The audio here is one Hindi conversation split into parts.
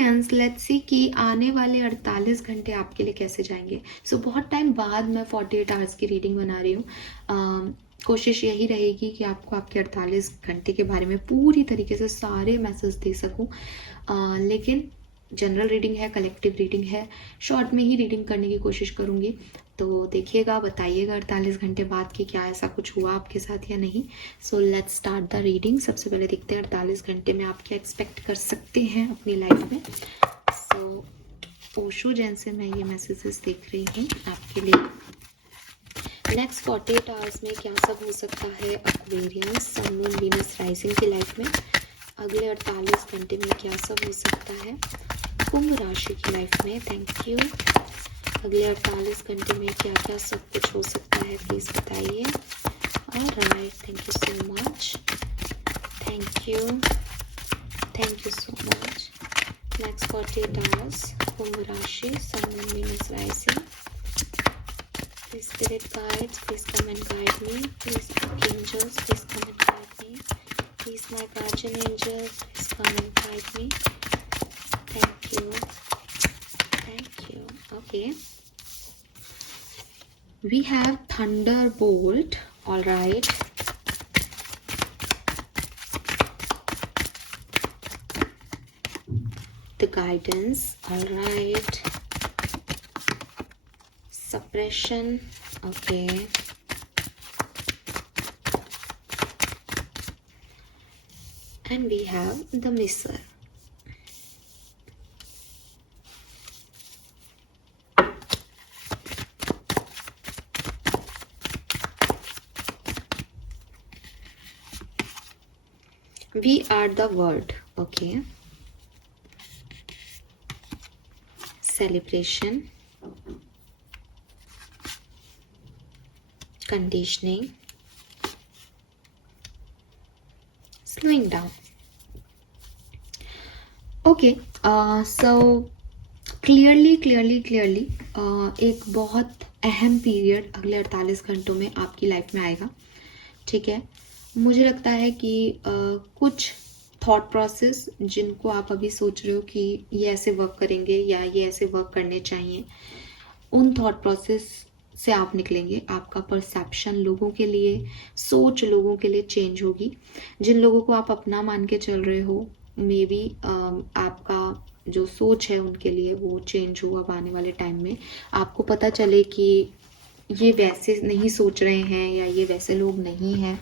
एक्वेरियंस, लेट्स सी कि आने वाले 48 घंटे आपके लिए कैसे जाएंगे। सो बहुत टाइम बाद मैं 48 आवर्स की रीडिंग बना रही हूँ। कोशिश यही रहेगी कि आपको आपके 48 घंटे के बारे में पूरी तरीके से सारे मैसेज दे सकूँ, लेकिन जनरल रीडिंग है, कलेक्टिव रीडिंग है, शॉर्ट में ही रीडिंग करने की कोशिश करूँगी। तो देखिएगा, बताइएगा 48 घंटे बाद कि क्या ऐसा कुछ हुआ आपके साथ या नहीं। So let's start the reading. सबसे पहले देखते हैं 48 घंटे में आप क्या एक्सपेक्ट कर सकते हैं अपनी लाइफ में। सो ओशो जैन से मैं ये मैसेजेस देख रही हूँ आपके लिए। नेक्स्ट 48 आवर्स में क्या सब हो सकता है एक्वेरियंस, सन, मून, वीनस, राइजिंग की लाइफ में। अगले 48 घंटे में क्या सब हो सकता है कुंभ राशि की लाइफ में। Thank you. अगले 48 घंटे में क्या क्या सब कुछ हो सकता है प्लीज़ बताइए। Alright, thank you so much, thank you so much. Next 48 hours कुंभ राशि, sun, moon, Venus, rising. Please spirit guides, please come and guide me. Please angels, please come and guide me. Please my guardian angels, please come and guide me. Thank you. Okay. We have thunderbolt. All right. The guidance. All right. Suppression. Okay. And we have the Missile. We are the world. Okay. Celebration. Conditioning, slowing down. Okay, so clearly एक बहुत अहम पीरियड अगले 48 घंटों में आपकी लाइफ में आएगा। ठीक है, मुझे लगता है कि कुछ थॉट प्रोसेस जिनको आप अभी सोच रहे हो कि ये ऐसे वर्क करेंगे या ये ऐसे वर्क करने चाहिए, उन थॉट प्रोसेस से आप निकलेंगे। आपका परसेप्शन लोगों के लिए, सोच लोगों के लिए चेंज होगी। जिन लोगों को आप अपना मान के चल रहे हो, मे बी आपका जो सोच है उनके लिए वो चेंज हो। अब आने वाले टाइम में आपको पता चले कि ये वैसे नहीं सोच रहे हैं या ये वैसे लोग नहीं हैं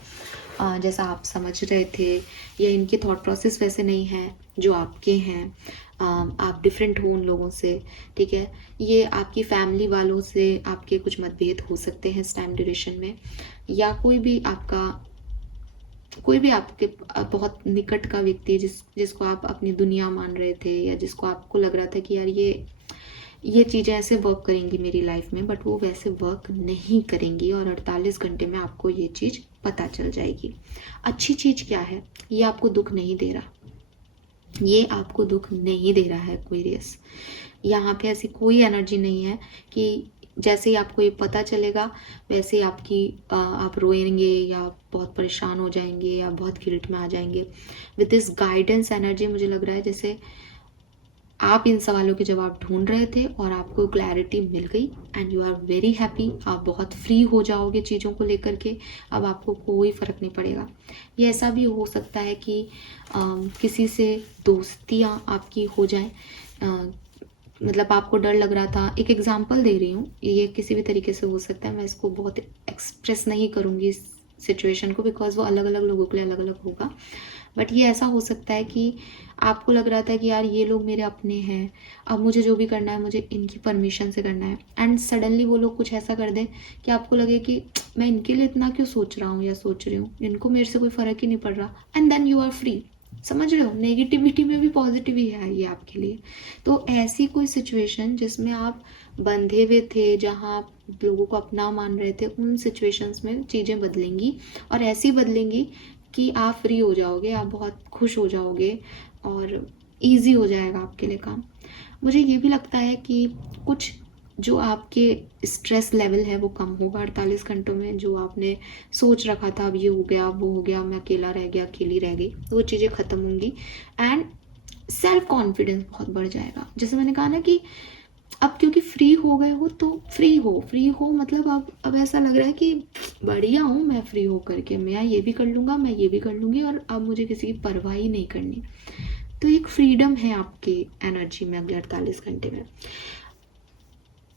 जैसा आप समझ रहे थे, या इनके थॉट प्रोसेस वैसे नहीं हैं जो आपके हैं। आप डिफरेंट हो उन लोगों से। ठीक है, ये आपकी फैमिली वालों से आपके कुछ मतभेद हो सकते हैं इस टाइम ड्यूरेशन में, या कोई भी आपके बहुत निकट का व्यक्ति जिसको आप अपनी दुनिया मान रहे थे, या जिसको आपको लग रहा था कि यार ये चीज़ें ऐसे वर्क करेंगी मेरी लाइफ में, बट वो वैसे वर्क नहीं करेंगी। और 48 घंटे में आपको ये चीज़ पता चल जाएगी। अच्छी चीज़ क्या है, ये आपको दुख नहीं दे रहा, ये आपको दुख नहीं दे रहा है एक्वेरियस। यहाँ पे ऐसी कोई एनर्जी नहीं है कि जैसे ही आपको ये पता चलेगा वैसे ही आप रोएंगे या बहुत परेशान हो जाएंगे या बहुत गिल्ट में आ जाएंगे। विद दिस गाइडेंस एनर्जी मुझे लग रहा है जैसे आप इन सवालों के जवाब ढूंढ रहे थे और आपको क्लैरिटी मिल गई and you are very happy. आप बहुत फ्री हो जाओगे चीज़ों को लेकर के। अब आपको कोई फ़र्क नहीं पड़ेगा। ये ऐसा भी हो सकता है कि किसी से दोस्तियाँ आपकी हो जाएं, मतलब आपको डर लग रहा था। एक एग्जांपल दे रही हूँ, ये किसी भी तरीके से हो सकता है। मैं इसको बहुत एक्सप्रेस नहीं करूँगी इस सिचुएशन को, बिकॉज वो अलग अलग लोगों के लिए अलग अलग होगा। बट ये ऐसा हो सकता है कि आपको लग रहा था कि यार ये लोग मेरे अपने हैं, अब मुझे जो भी करना है मुझे इनकी परमिशन से करना है। एंड सडनली वो लोग कुछ ऐसा कर दें कि आपको लगे कि मैं इनके लिए इतना क्यों सोच रहा हूँ या सोच रही हूँ, इनको मेरे से कोई फ़र्क ही नहीं पड़ रहा। And then you are free. समझ रहे हो, नेगेटिविटी में भी पॉजिटिव ही है ये आपके लिए। तो ऐसी कोई सिचुएशन जिसमें आप बंधे हुए थे, जहाँ आप लोगों को अपना मान रहे थे, उन सिचुएशंस में चीज़ें बदलेंगी और ऐसी बदलेंगी कि आप फ्री हो जाओगे, आप बहुत खुश हो जाओगे और इजी हो जाएगा आपके लिए काम। मुझे ये भी लगता है कि कुछ जो आपके स्ट्रेस लेवल है वो कम होगा 48 घंटों में। जो आपने सोच रखा था अब ये हो गया वो हो गया, मैं अकेला रह गया, अकेली रह गई, वो चीज़ें ख़त्म होंगी। एंड सेल्फ कॉन्फिडेंस बहुत बढ़ जाएगा। जैसे मैंने कहा ना कि अब क्योंकि फ्री हो गए हो तो फ्री हो मतलब अब ऐसा लग रहा है कि बढ़िया हूँ मैं, फ्री हो करके मैं ये भी कर लूँगा, मैं ये भी कर लूँगी, और अब मुझे किसी की परवाह ही नहीं करनी। तो एक फ्रीडम है आपकी एनर्जी में अगले 48 घंटे में।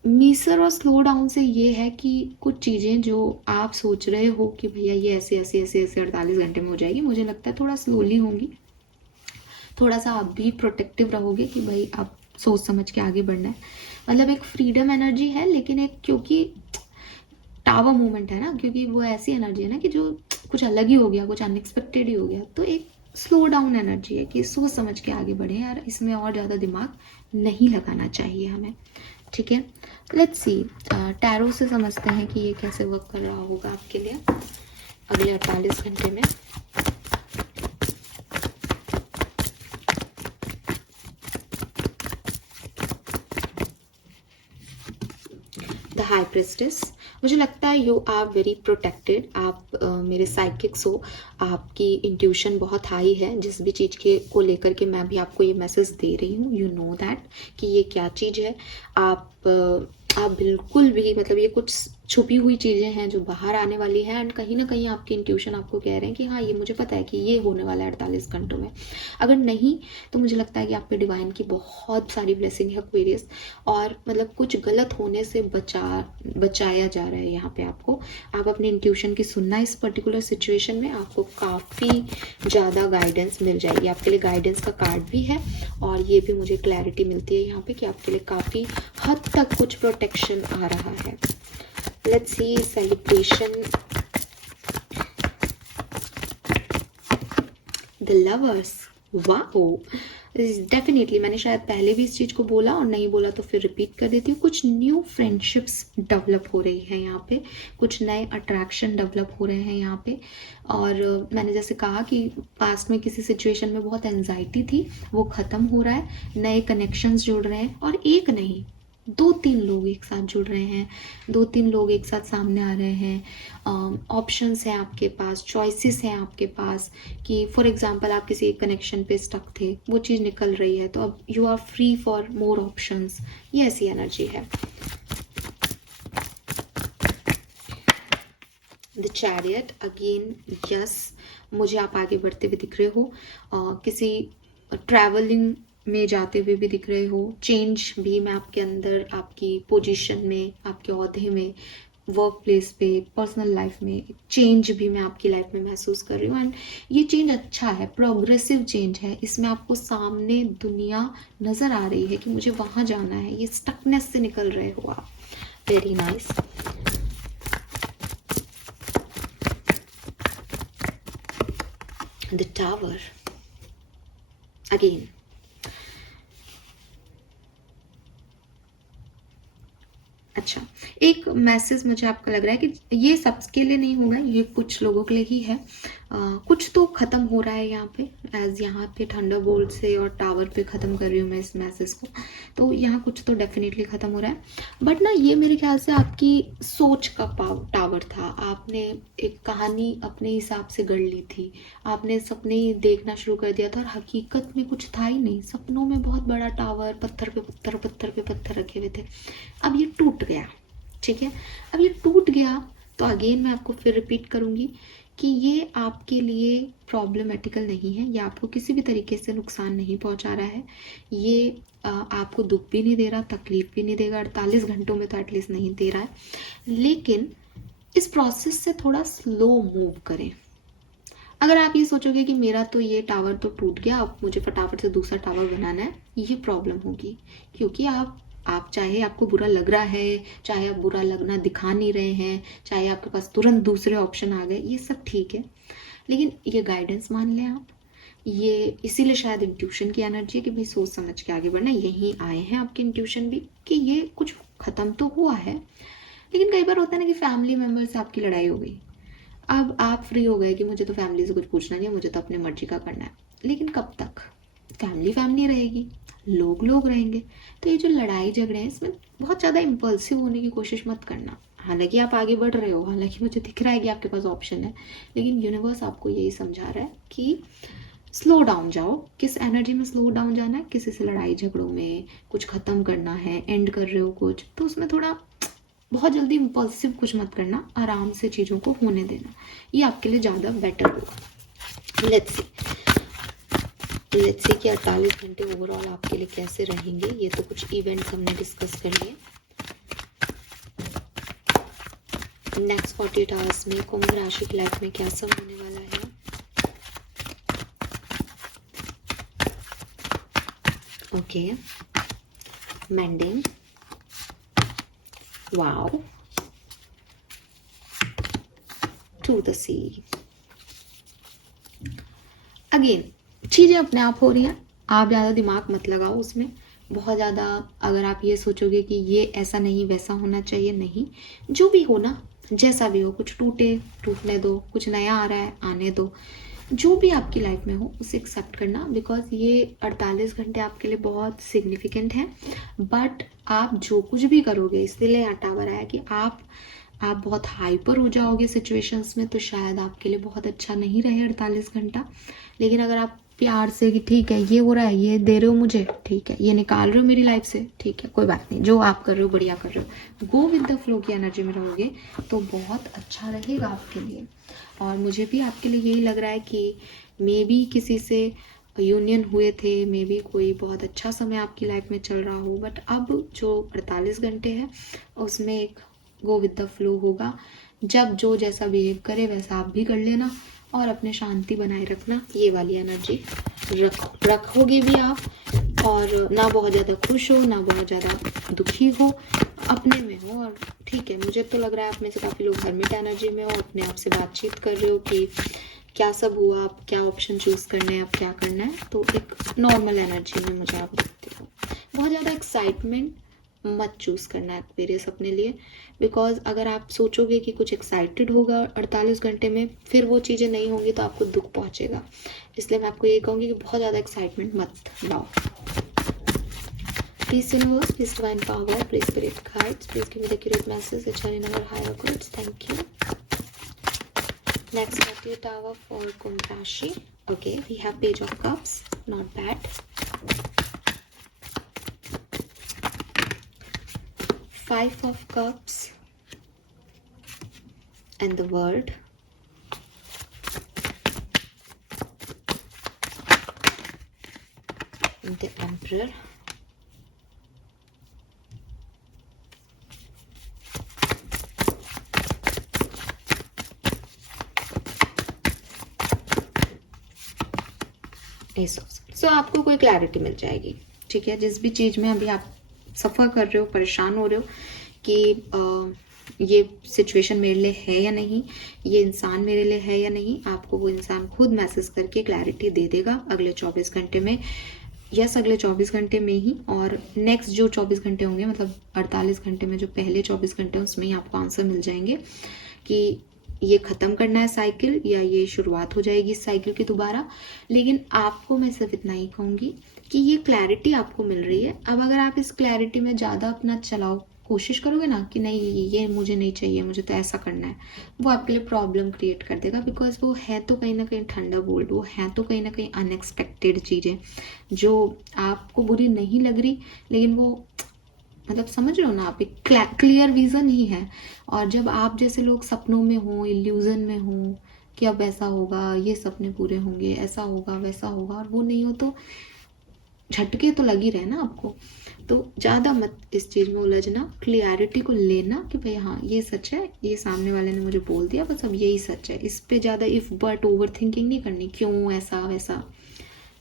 मीसर और स्लो डाउन से ये है कि कुछ चीज़ें जो आप सोच रहे हो कि भैया ये ऐसे ऐसे ऐसे ऐसे 48 घंटे में हो जाएगी, मुझे लगता है थोड़ा स्लोली होंगी। थोड़ा सा आप भी प्रोटेक्टिव रहोगे कि भाई आप सोच समझ के आगे बढ़ना है। मतलब एक फ्रीडम एनर्जी है, लेकिन एक क्योंकि टावर मूवमेंट है ना, क्योंकि वो ऐसी एनर्जी है ना कि जो कुछ अलग ही हो गया, कुछ अनएक्सपेक्टेड ही हो गया, तो एक स्लो डाउन एनर्जी है कि सोच समझ के आगे बढ़े यार, इसमें और ज़्यादा दिमाग नहीं लगाना चाहिए हमें। ठीक है, लेट्स सी टैरो से समझते हैं कि ये कैसे वर्क कर रहा होगा आपके लिए अगले 48 घंटे में। द हाई प्रेस्टिस, मुझे लगता है यू आर वेरी प्रोटेक्टेड। आप मेरे साइकिक्स हो, आपकी इंट्यूशन बहुत हाई है। जिस भी चीज़ के को लेकर के मैं भी आपको ये मैसेज दे रही हूँ, यू नो दैट कि ये क्या चीज़ है। आप बिल्कुल भी मतलब ये कुछ छुपी हुई चीज़ें हैं जो बाहर आने वाली हैं, एंड कहीं ना कहीं आपकी इंट्यूशन आपको कह रहे हैं कि हाँ ये मुझे पता है कि ये होने वाला है 48 घंटों में। अगर नहीं तो मुझे लगता है कि आप पे डिवाइन की बहुत सारी ब्लेसिंग है वेरियस, और मतलब कुछ गलत होने से बचाया जा रहा है यहाँ पे आपको। आप अपनी इंट्यूशन की सुनना, इस पर्टिकुलर सिचुएशन में आपको काफ़ी ज़्यादा गाइडेंस मिल जाएगी। आपके लिए गाइडेंस का कार्ड भी है, और ये भी मुझे क्लैरिटी मिलती है यहाँ पे कि आपके लिए काफ़ी हद तक कुछ प्रोटेक्शन आ रहा है। Let's see celebration, the lovers. Wow, definitely मैंने शायद पहले भी इस चीज़ को बोला, और नहीं बोला तो फिर रिपीट कर देती हूँ। कुछ न्यू फ्रेंडशिप्स डेवलप हो रही है यहाँ पे, कुछ नए अट्रैक्शन डेवलप हो रहे हैं यहाँ पे। और मैंने जैसे कहा कि पास्ट में किसी सिचुएशन में बहुत एंजाइटी थी, वो ख़त्म हो रहा है, नए कनेक्शंस जुड़ रहे हैं, और एक नहीं 2-3 लोग एक साथ जुड़ रहे हैं, 2-3 लोग एक साथ सामने आ रहे हैं। ऑप्शंस हैं आपके पास, चॉइसेस हैं आपके पास कि फॉर एग्जांपल आप किसी एक कनेक्शन पे स्टक थे, वो चीज़ निकल रही है, तो अब you are free for more options. ये ऐसी एनर्जी है। द चैरियट अगेन, यस, मुझे आप आगे बढ़ते हुए दिख रहे हो, किसी ट्रैवलिंग में जाते हुए भी दिख रहे हो। चेंज भी मैं आपके अंदर, आपकी पोजीशन में, आपके ओहदे में, वर्क प्लेस पे, पर्सनल लाइफ में चेंज भी मैं आपकी लाइफ में महसूस कर रही हूँ। एंड ये चेंज अच्छा है, प्रोग्रेसिव चेंज है। इसमें आपको सामने दुनिया नज़र आ रही है कि मुझे वहाँ जाना है, ये स्टकनेस से निकल रहे हो आप। Very nice. The tower again, अच्छा, एक मैसेज मुझे आपका लग रहा है कि ये सबके लिए नहीं होगा, ये कुछ लोगों के लिए ही है। कुछ तो ख़त्म हो रहा है यहाँ पे, एज यहाँ पे थंडरबोल्ट से और टावर पे ख़त्म कर रही हूँ मैं इस मैसेज को, तो यहाँ कुछ तो डेफिनेटली ख़त्म हो रहा है। बट ना ये मेरे ख्याल से आपकी सोच का टावर था। आपने एक कहानी अपने हिसाब से गढ़ ली थी, आपने सपने देखना शुरू कर दिया था, और हकीकत में कुछ था ही नहीं। सपनों में बहुत बड़ा टावर, पत्थर पे पत्थर, पत्थर पे पत्थर रखे हुए थे। अब ये टूट गया, ठीक है, अब ये टूट गया, तो अगेन मैं आपको फिर रिपीट करूँगी कि ये आपके लिए प्रॉब्लमेटिकल नहीं है, ये आपको किसी भी तरीके से नुकसान नहीं पहुंचा रहा है, ये आपको दुख भी नहीं दे रहा, तकलीफ भी नहीं देगा, 48 घंटों में तो एटलीस्ट नहीं दे रहा है। लेकिन इस प्रोसेस से थोड़ा स्लो मूव करें। अगर आप ये सोचोगे कि मेरा तो ये टावर तो टूट गया, अब मुझे फटाफट से दूसरा टावर बनाना है, ये प्रॉब्लम होगी। क्योंकि आप चाहे आपको बुरा लग रहा है, चाहे आप बुरा लगना दिखा नहीं रहे हैं, चाहे आपके पास तुरंत दूसरे ऑप्शन आ गए, ये सब ठीक है, लेकिन ये गाइडेंस मान लें आप। ये इसीलिए शायद इंट्यूशन की एनर्जी है कि भाई सोच समझ के आगे बढ़ना। यहीं आए हैं आपके इंट्यूशन भी कि ये कुछ ख़त्म तो हुआ है। लेकिन कई बार होता है ना कि फैमिली मेम्बर से आपकी लड़ाई हो गई, अब आप फ्री हो गए कि मुझे तो फैमिली से कुछ पूछना नहीं है, मुझे तो अपनी मर्जी का करना है। लेकिन कब तक? फैमिली फैमिली रहेगी, लोग लोग रहेंगे। तो ये जो लड़ाई झगड़े हैं, इसमें बहुत ज़्यादा इम्पल्सिव होने की कोशिश मत करना। हालांकि आप आगे बढ़ रहे हो, हालांकि मुझे दिख रहा है कि आपके पास ऑप्शन है, लेकिन यूनिवर्स आपको यही समझा रहा है कि स्लो डाउन जाओ। किस एनर्जी में स्लो डाउन जाना है? किसी से लड़ाई झगड़ों में, कुछ ख़त्म करना है, एंड कर रहे हो कुछ, तो उसमें थोड़ा बहुत जल्दी इम्पल्सिव कुछ मत करना, आराम से चीज़ों को होने देना, ये आपके लिए ज़्यादा बेटर होगा। लेट्स सी कि 48 घंटे ओवरऑल आपके लिए कैसे रहेंगे। ये तो कुछ इवेंट्स हमने डिस्कस कर लिए। नेक्स्ट 48 आवर्स में कुंभ राशि की लाइफ में क्या सब होने वाला है? Okay, mending, wow, to the sea. Again चीज़ें अपने आप हो रही हैं, आप ज़्यादा दिमाग मत लगाओ उसमें बहुत ज़्यादा। अगर आप ये सोचोगे कि ये ऐसा नहीं वैसा होना चाहिए, नहीं, जो भी हो ना, जैसा भी हो, कुछ टूटे टूटने दो, कुछ नया आ रहा है आने दो, जो भी आपकी लाइफ में हो उसे एक्सेप्ट करना। बिकॉज ये 48 घंटे आपके लिए बहुत सिग्निफिकेंट है। बट आप जो कुछ भी करोगे, इसलिए यहाँ टावर आया कि आप बहुत हाइपर हो जाओगे सिचुएशंस में, तो शायद आपके लिए बहुत अच्छा नहीं रहे 48 घंटा। लेकिन अगर आप प्यार से कि ठीक है ये हो रहा है, ये दे रहे हो मुझे, ठीक है, ये निकाल रहे हो मेरी लाइफ से, ठीक है, कोई बात नहीं, जो आप कर रहे हो बढ़िया कर रहे हो, गो विद द फ्लो की एनर्जी में रहोगे तो बहुत अच्छा रहेगा आपके लिए। और मुझे भी आपके लिए यही लग रहा है कि मे बी किसी से यूनियन हुए थे, मे बी कोई बहुत अच्छा समय आपकी लाइफ में चल रहा हो, बट अब जो 48 घंटे हैं उसमें एक गो विद द फ्लो होगा। जब जो जैसा बिहेव करे वैसा आप भी कर लेना और अपने शांति बनाए रखना, ये वाली एनर्जी रखोगे भी आप। और ना बहुत ज़्यादा खुश हो, ना बहुत ज़्यादा दुखी हो, अपने में हो। और ठीक है, मुझे तो लग रहा है आप में से काफ़ी लोग हर्मिट एनर्जी में हो, अपने आप से बातचीत कर रहे हो कि क्या सब हुआ, आप क्या ऑप्शन चूज़ करना है, आप क्या करना है। तो एक नॉर्मल एनर्जी में मुझे आप दिखते हो। बहुत ज़्यादा एक्साइटमेंट मत चूज़ करना है एक्वेरियस अपने लिए। बिकॉज अगर आप सोचोगे कि कुछ एक्साइटेड होगा 48 घंटे में, फिर वो चीज़ें नहीं होंगी तो आपको दुख पहुंचेगा। इसलिए मैं आपको ये कहूँगी कि बहुत ज़्यादा एक्साइटमेंट मत लाओ। Please universe, please divine power, please spirit guides, please give me the accurate message that shall in our higher goods. Thank you. Next 48 hour for Kumbh Rashi. Okay, we have Page of Cups, not bad. 5 of Cups and the World. And the Emperor. सो आपको कोई क्लैरिटी मिल जाएगी, ठीक है, जिस भी चीज़ में अभी आप सफ़र कर रहे हो, परेशान हो रहे हो कि ये सिचुएशन मेरे लिए है या नहीं, ये इंसान मेरे लिए है या नहीं, आपको वो इंसान खुद मैसेज करके क्लैरिटी दे देगा अगले 24 घंटे में। यस, अगले 24 घंटे में ही। और नेक्स्ट जो 24 घंटे होंगे, मतलब 48 घंटे में जो पहले 24 घंटे हैं उसमें ही आपको आंसर मिल जाएंगे कि ये ख़त्म करना है साइकिल या ये शुरुआत हो जाएगी इस साइकिल की दोबारा। लेकिन आपको मैं सिर्फ इतना ही कहूँगी कि ये क्लैरिटी आपको मिल रही है। अब अगर आप इस क्लैरिटी में ज़्यादा अपना चलाओ, कोशिश करोगे ना कि नहीं ये मुझे नहीं चाहिए, मुझे तो ऐसा करना है, वो आपके लिए प्रॉब्लम क्रिएट कर देगा। बिकॉज वो है तो कहीं ना कहीं ठंडा बोल्ड, वो है तो कहीं ना कहीं अनएक्सपेक्टेड चीज़ें जो आपको बुरी नहीं लग रही, लेकिन वो मतलब समझ रहे हो ना आप, एक क्लियर विजन ही है। और जब आप जैसे लोग सपनों में हो, इल्यूजन में हो कि अब ऐसा होगा, ये सपने पूरे होंगे, ऐसा होगा वैसा होगा, और वो नहीं हो तो झटके तो लग ही रहे ना आपको। तो ज़्यादा मत इस चीज़ में उलझना, क्लियरिटी को लेना कि भाई हाँ ये सच है, ये सामने वाले ने मुझे बोल दिया, बस अब यही सच है। इस पे ज़्यादा इफ़ बट ओवर थिंकिंग नहीं करनी, क्यों ऐसा वैसा,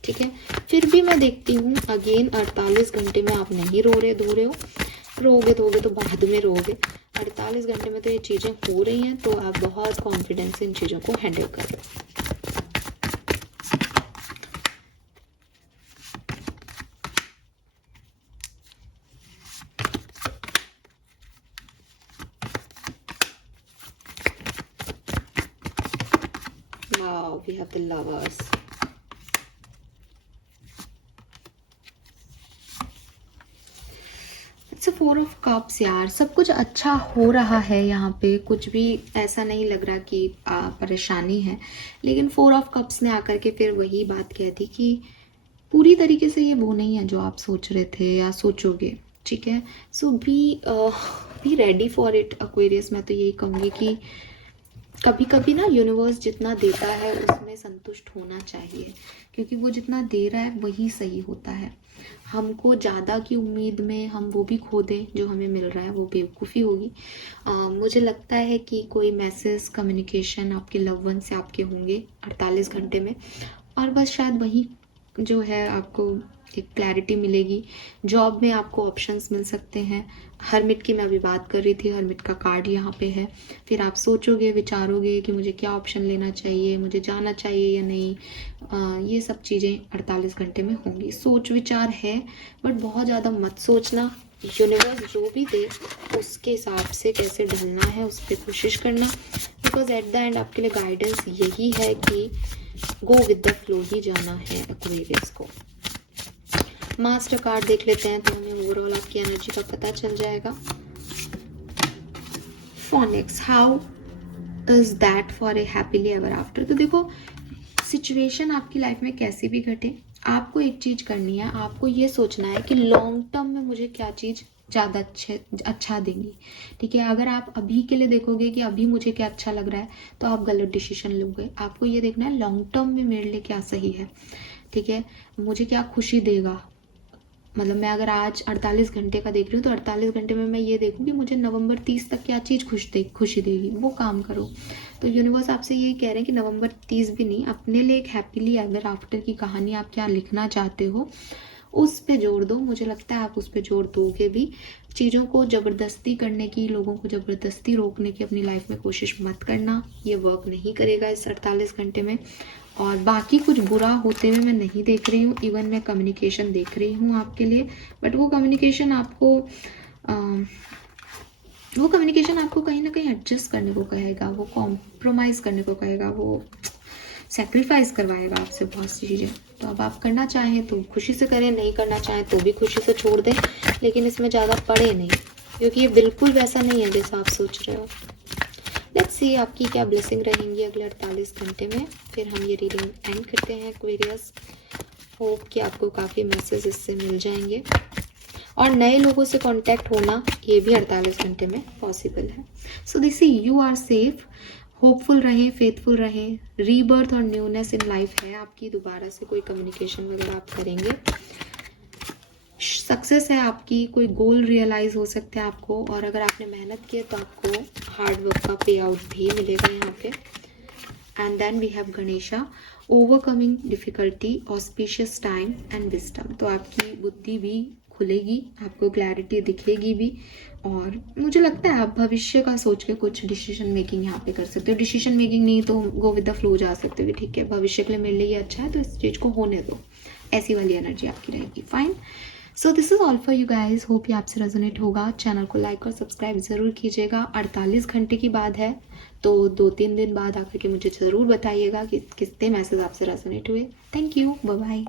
ठीक है। फिर भी मैं देखती हूँ अगेन 48 घंटे में आप नहीं रो रहे धो रहे हो, रोगे धोगे तो बाद में रोगे। 48 घंटे में तो ये चीज़ें हो रही हैं, तो आप बहुत कॉन्फिडेंस से इन चीज़ों को हैंडल कर रहे हो। Wow, we have the Lovers. It's a 4 of cups यार, सब कुछ अच्छा हो रहा है यहाँ पे, कुछ भी ऐसा नहीं लग रहा कि परेशानी है। लेकिन 4 ऑफ कप्स ने आकर के फिर वही बात कह दी कि पूरी तरीके से ये वो नहीं है जो आप सोच रहे थे या सोचोगे, ठीक है। So be ready for it Aquarius. मैं तो यही कहूँगी कि कभी कभी ना यूनिवर्स जितना देता है उसमें संतुष्ट होना चाहिए, क्योंकि वो जितना दे रहा है वही सही होता है। हमको ज़्यादा की उम्मीद में हम वो भी खो दें जो हमें मिल रहा है, वो बेवकूफ़ी होगी। मुझे लगता है कि कोई मैसेज कम्युनिकेशन आपके लव वन से आपके होंगे 48 घंटे में, और बस शायद वही जो है आपको एक क्लैरिटी मिलेगी। जॉब में आपको ऑप्शंस मिल सकते हैं। हरमिट की मैं अभी बात कर रही थी, हरमिट का कार्ड यहाँ पे है। फिर आप सोचोगे विचारोगे कि मुझे क्या ऑप्शन लेना चाहिए, मुझे जाना चाहिए या नहीं। ये सब चीज़ें 48 घंटे में होंगी। सोच विचार है, बट बहुत ज़्यादा मत सोचना। यूनिवर्स जो भी दे उसके हिसाब से कैसे ढलना है उस पर कोशिश करना, बिकॉज एट द एंड आपके लिए गाइडेंस यही है कि गो विद द फ्लो ही जाना है एक्वेरियस को। मास्टर कार्ड देख लेते हैं तो हमें ओवरऑल आपकी एनर्जी का पता चल जाएगा। Phoenix, how is that for a happily ever after. तो देखो, सिचुएशन आपकी लाइफ में कैसी भी घटे, आपको एक चीज करनी है, आपको ये सोचना है कि लॉन्ग टर्म में मुझे क्या चीज ज़्यादा अच्छा देंगी, ठीक है। अगर आप अभी के लिए देखोगे कि अभी मुझे क्या अच्छा लग रहा है, तो आप गलत डिसीजन लोगे। आपको ये देखना है लॉन्ग टर्म में मेरे लिए क्या सही है, ठीक है। मुझे क्या खुशी देगा, मतलब मैं अगर आज 48 घंटे का देख रही हूँ तो 48 घंटे में मैं ये देखूँ कि मुझे नवंबर 30 तक क्या चीज़ खुशी देगी, वो काम करो। तो यूनिवर्स आपसे यही कह रहे हैं कि नवंबर 30 भी नहीं, अपने लिए एक हैप्पीली एवर आफ्टर की कहानी आप क्या लिखना चाहते हो उस पे जोर दो। मुझे लगता है आप उस पे जोर दोगे भी। चीज़ों को ज़बरदस्ती करने की, लोगों को ज़बरदस्ती रोकने की अपनी लाइफ में कोशिश मत करना, ये वर्क नहीं करेगा इस 48 घंटे में। और बाकी कुछ बुरा होते हुए मैं नहीं देख रही हूँ। इवन मैं कम्युनिकेशन देख रही हूँ आपके लिए, बट वो कम्युनिकेशन आपको कहीं ना कहीं एडजस्ट करने को कहेगा, वो कॉम्प्रोमाइज़ करने को कहेगा, वो सेक्रीफाइस करवाएगा आपसे बहुत सी चीज़ें। तो अब आप करना चाहें तो खुशी से करें, नहीं करना चाहें तो भी खुशी से छोड़ दें, लेकिन इसमें ज़्यादा पड़े नहीं, क्योंकि ये बिल्कुल वैसा नहीं है जैसा आप सोच रहे हो। लेट्स सी आपकी क्या ब्लेसिंग रहेंगी अगले 48 घंटे में, फिर हम ये रीडिंग एंड करते हैं एक्वेरियस। होप कि आपको काफ़ी मैसेज इससे मिल जाएंगे, और नए लोगों से कांटेक्ट होना ये भी 48 घंटे में पॉसिबल है। So this you are safe, hopeful रहें, फेथफुल रहें। रीबर्थ और न्यूनेस इन लाइफ है आपकी, दोबारा से कोई कम्युनिकेशन वगैरह आप करेंगे। सक्सेस है आपकी, कोई गोल रियलाइज हो सकता है आपको, और अगर आपने मेहनत की है तो आपको हार्ड वर्क का पे आउट भी मिलेगा यहाँ पे। And then we have Ganesha, overcoming difficulty, auspicious time and wisdom. तो आपकी बुद्धि भी खुलेगी, आपको क्लैरिटी दिखेगी भी, और मुझे लगता है आप भविष्य का सोच के कुछ डिसीजन मेकिंग यहाँ पे कर सकते हो। डिसीजन मेकिंग नहीं तो गो विद द फ्लो जा सकते हो, ठीक है, भविष्य के लिए मेरे लिए ये अच्छा है तो इस चीज़ को होने दो, ऐसी वाली एनर्जी आपकी रहेगी। Fine, so this is all for you guys. Hope ये आपसे रेजोनेट होगा। चैनल को लाइक और सब्सक्राइब ज़रूर कीजिएगा। 48 घंटे की बात है तो 2-3 दिन बाद आकर के मुझे ज़रूर बताइएगा कि कितने मैसेज आपसे रेजोनेट हुए। Thank you, bye bye.